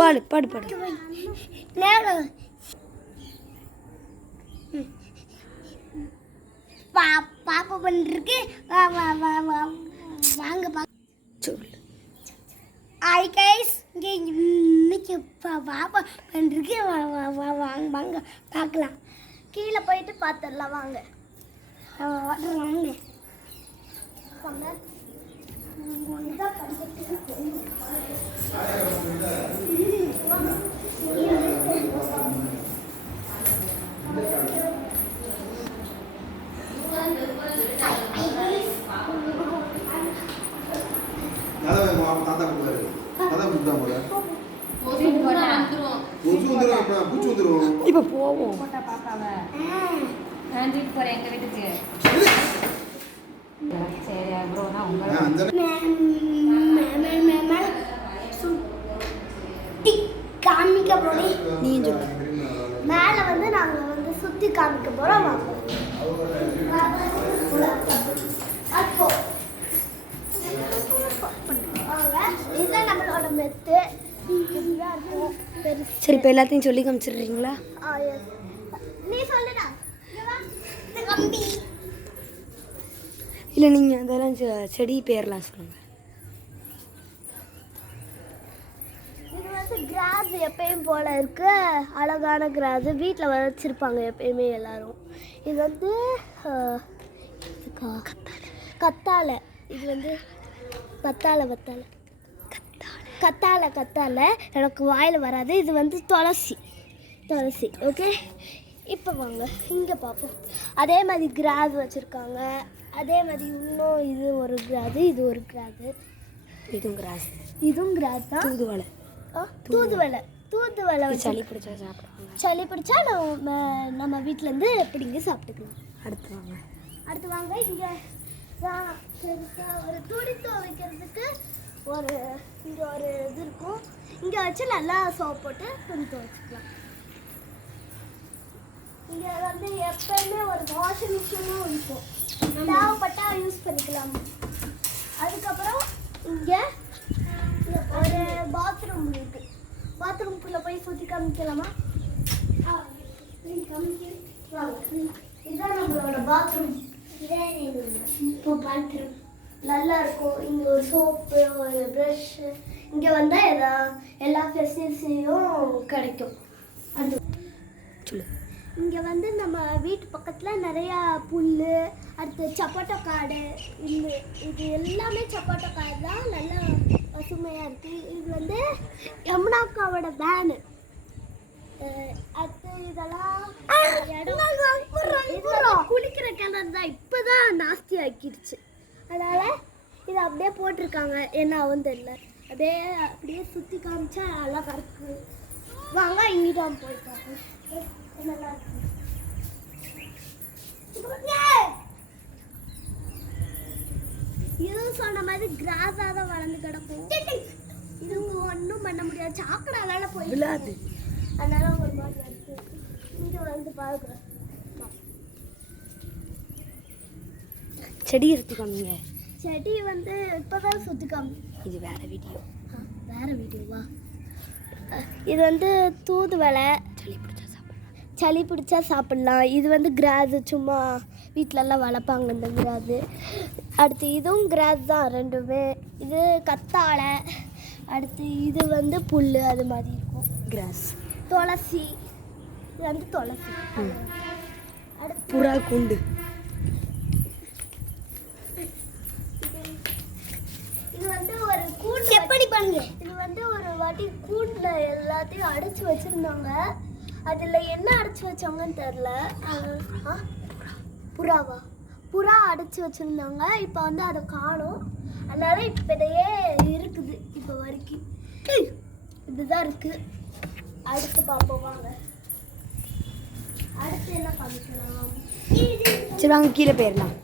பாடு பாடு பாடு. பாப்பா பண்ணிருக்கு வாங்க சொல்லு. ஐ கைஸ் இங்கே இன்னைக்கு பாப்பா பண்ணிருக்கு வாங்க வாங்க பார்க்கலாம். கீழே போயிட்டு பார்த்துடலாம் வாங்க வாங்க. இப்போ போவோம். எங்க வீட்டுக்கு சரி அப்புறம் காமிக்க போறேன். நீ சொல்லு. மேலே வந்து நாங்கள் வந்து சுற்றி காமிக்க போகிறோம். இதுதான் நம்மளோட மெத்து. சரி இப்போ எல்லாத்தையும் சொல்லி காமிச்சிடுறீங்களா? நீ சொல்லுடா. இல்லை நீங்கள் அதெல்லாம் செடி பேர்லாம் சொல்லுங்கள். இது வந்து கிராஸ் எப்பயும் போல் இருக்கு. அழகான கிராஸ் வீட்டில் வச்சிருப்பாங்க எப்பயுமே எல்லாரும். இது வந்து கத்தாழை. இது வந்து கத்தாழை எனக்கு வாயில் வராது. இது வந்து துளசி. ஓகே, இப்போ வாங்க இங்கே பார்ப்போம். அதே மாதிரி கிராஸ் வச்சுருக்காங்க. அதே மாதிரி இன்னும் இது ஒரு கிராஸ், இது ஒரு கிராஸ், இதுவும் கிராஸ் தான். தூதுவளை சளி பிடிச்சா சாப்பிடுவாங்க. சளி பிடிச்சா நம்ம வீட்டிலேருந்து பிடிங்க சாப்பிட்டுக்கலாம். அடுத்து வாங்க இங்கே ஒரு துணி துவைக்கிறதுக்கு இங்கே ஒரு இது இருக்கும். இங்கே வச்சு நல்லா சோப் போட்டு துணி துவைச்சிக்கலாம். இங்கே வந்து எப்பயுமே ஒரு வாஷிங் மிஷினும் இருக்கும். தேவைப்பட்டா யூஸ் பண்ணிக்கலாம். அதுக்கப்புறம் இங்கே ஒரு பாத்ரூம் இருக்கு. பாத்ரூம்குள்ளே போய் சுற்றி காமிக்கலாமா? இதுதான் நம்மளோட பாத்ரூம். இப்போ பாத்ரூம் நல்லா இருக்கும். இங்கே ஒரு சோப்பு, ஒரு ப்ரஷ்ஷு, இங்கே வந்தால் எல்லா ஃபெசிலிட்டியும் கிடைக்கும். அது இங்கே வந்து நம்ம வீட்டு பக்கத்தில் நிறையா புல், அடுத்து சப்பாட்டோ காடு, இது எல்லாமே சப்பாட்டோ காடு தான். நல்லா பசுமையாக இருக்குது. இது வந்து யமுனாக்காவோட வேனு. அடுத்து இதெல்லாம் குளிக்கிற கிணறு தான். இப்போ தான் நாஸ்தி ஆக்கிடுச்சு. அதனால் இதை அப்படியே போட்டிருக்காங்க. என்ன ஆகும் தெரியல. அப்படியே சுற்றி காமிச்சா அழகாக இருக்கு. வாங்க இங்கிட்டும் போயிட்டாங்க. நல்லா இருக்கு. இதுவும் சொன்ன மாதிரி கிராஸாக தான் வளர்ந்து கிடக்கும். இது ஒன்றும் பண்ண முடியாது. சாக்கடால போயிடாது. அதனால ஒரு மாதிரி இருக்கு. இங்கே வந்து பார்க்குறேன். செடி எடுத்து காமிங்க. செடி வந்து இப்போதான் சுற்றி காமி. இது வேற வீடியோவா? இது வந்து தூதுவளை. சளி பிடிச்சா சாப்பிட்லாம். இது வந்து கிராஸ், சும்மா வீட்டிலலாம் வளர்ப்பாங்க இந்த கிராஸு. அடுத்து இதுவும் கிராஸ் தான் ரெண்டுமே. இது கத்தாழை. அடுத்து இது வந்து புல், அது மாதிரி இருக்கும். கிராஸ். துளசி. இது வந்து துளசி. அடுத்து புறா கூண்டு. இது வந்து ஒரு கூண்டு. எப்படி பண்ணுங்க? இது வந்து ஒரு வாட்டி கூண்டில் எல்லாத்தையும் அடைச்சி வச்சுருந்தாங்க. அதில் என்ன அடைச்சி வச்சாங்கன்னு தெரில. புறா அடைச்சி வச்சுருந்தாங்க. இப்போ வந்து அதை காணும். அதனால இப்போதையே இருக்குது. இப்போ வரைக்கும் இதுதான் இருக்குது. அடுத்து பார்ப்போம் வாங்க. அடுத்து என்ன பண்ணிக்கலாம்? சரி வாங்க கீழே போயிடலாம்.